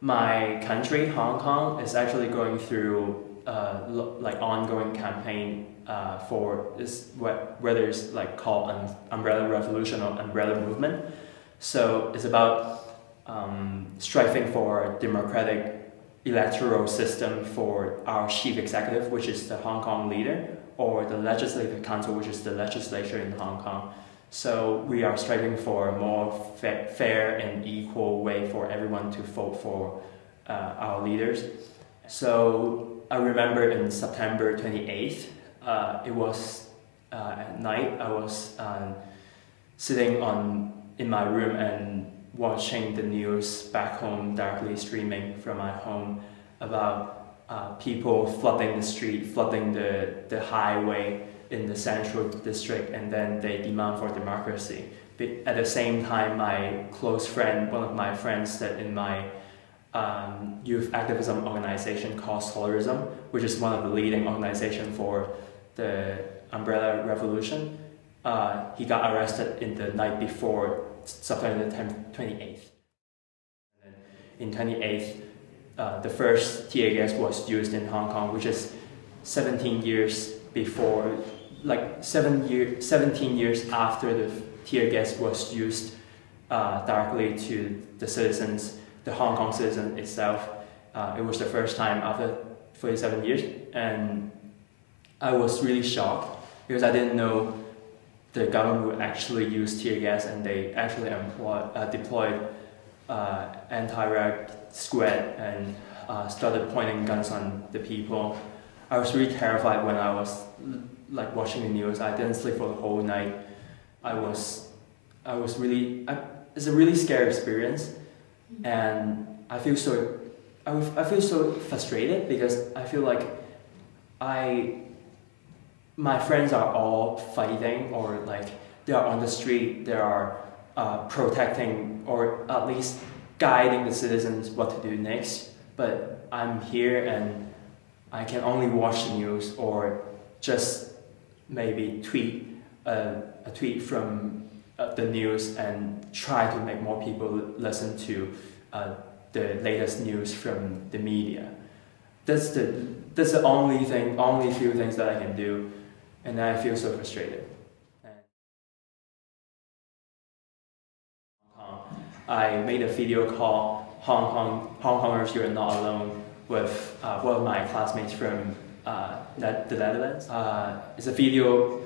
My country, Hong Kong, is actually going through like ongoing campaign for this, whether it's like called an umbrella revolution or umbrella movement. So it's about striving for a democratic electoral system for our chief executive, which is the Hong Kong leader, or the legislative council, which is the legislature in Hong Kong. So we are striving for a more fair and equal way for everyone to vote for our leaders. So I remember in September 28th, it was at night. I was sitting in my room and watching the news back home, directly streaming from my home about people flooding the street, flooding the highway in the central district, and then they demand for democracy. But at the same time, my close friend, one of my friends that in my youth activism organization called Solarism, which is one of the leading organizations for the Umbrella Revolution, he got arrested in the night before September 28th. And in 28th, the first tear gas was used in Hong Kong, which is 17 years before, like 17 years after the tear gas was used directly to the citizens, the Hong Kong citizen itself. It was the first time after 47 years, and I was really shocked because I didn't know the government would actually use tear gas, and they actually deployed anti-riot squad and started pointing guns on the people. I was really terrified when I was like watching the news. I didn't sleep for the whole night. It's a really scary experience, and I feel so frustrated because I feel like my friends are all fighting, or like they are on the street, they are protecting or at least guiding the citizens what to do next. But I'm here and I can only watch the news or just maybe tweet a tweet from the news and try to make more people listen to the latest news from the media. That's the only few things that I can do, and I feel so frustrated. I made a video called Hong Kongers, You're Not Alone, with one of my classmates from the Netherlands. It's a video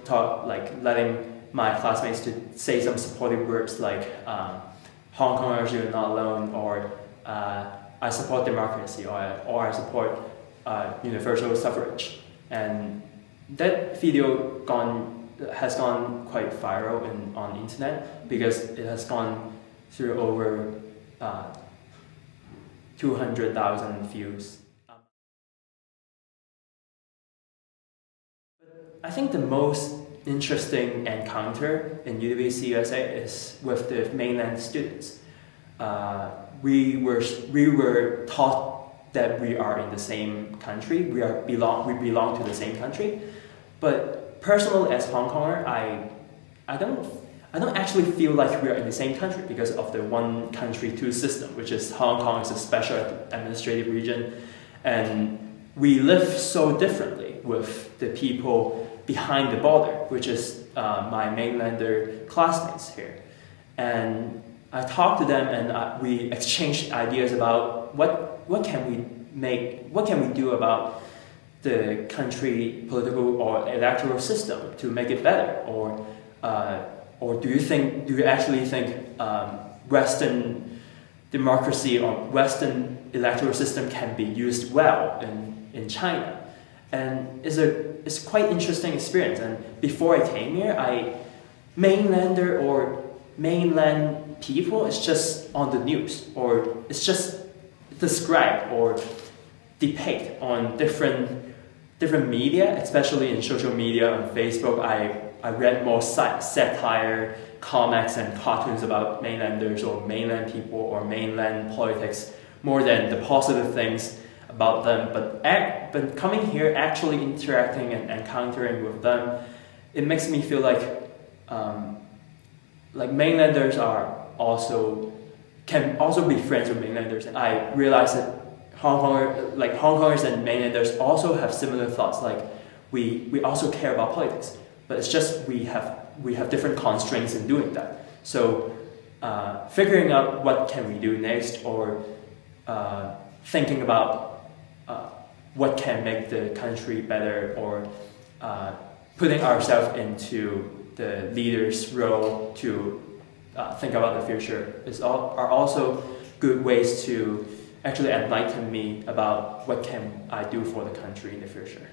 letting my classmates to say some supportive words like Hong Kongers, You're Not Alone, or I support democracy, or I support universal suffrage. And that video has gone quite viral on the internet because it has gone through over 200,000 views. I think the most interesting encounter in UWC-USA is with the mainland students. We were taught that we are in the same country, we belong to the same country, but personally as Hong Konger, I don't actually feel like we are in the same country because of the one country two system, which is Hong Kong is a special administrative region, and we live so differently with the people behind the border, which is my mainlander classmates here. And I talked to them and we exchanged ideas about what can we do about the country political or electoral system to make it better, or do you actually think Western democracy or Western electoral system can be used well in China? And it's quite interesting experience. And before I came here, mainlander or mainland people is just on the news, or it's just described or depict on different media, especially in social media, on Facebook. I read more satire, comics and cartoons about mainlanders or mainland people or mainland politics more than the positive things about them. But coming here, actually interacting and encountering with them, it makes me feel like mainlanders are also can also be friends with mainlanders. And I realized that Hong Kongers and mainlanders also have similar thoughts. Like we also care about politics, but it's just we have different constraints in doing that. So figuring out what can we do next, or thinking about what can make the country better, or putting ourselves into the leader's role to think about the future are also good ways to actually enlighten me about what can I do for the country in the future.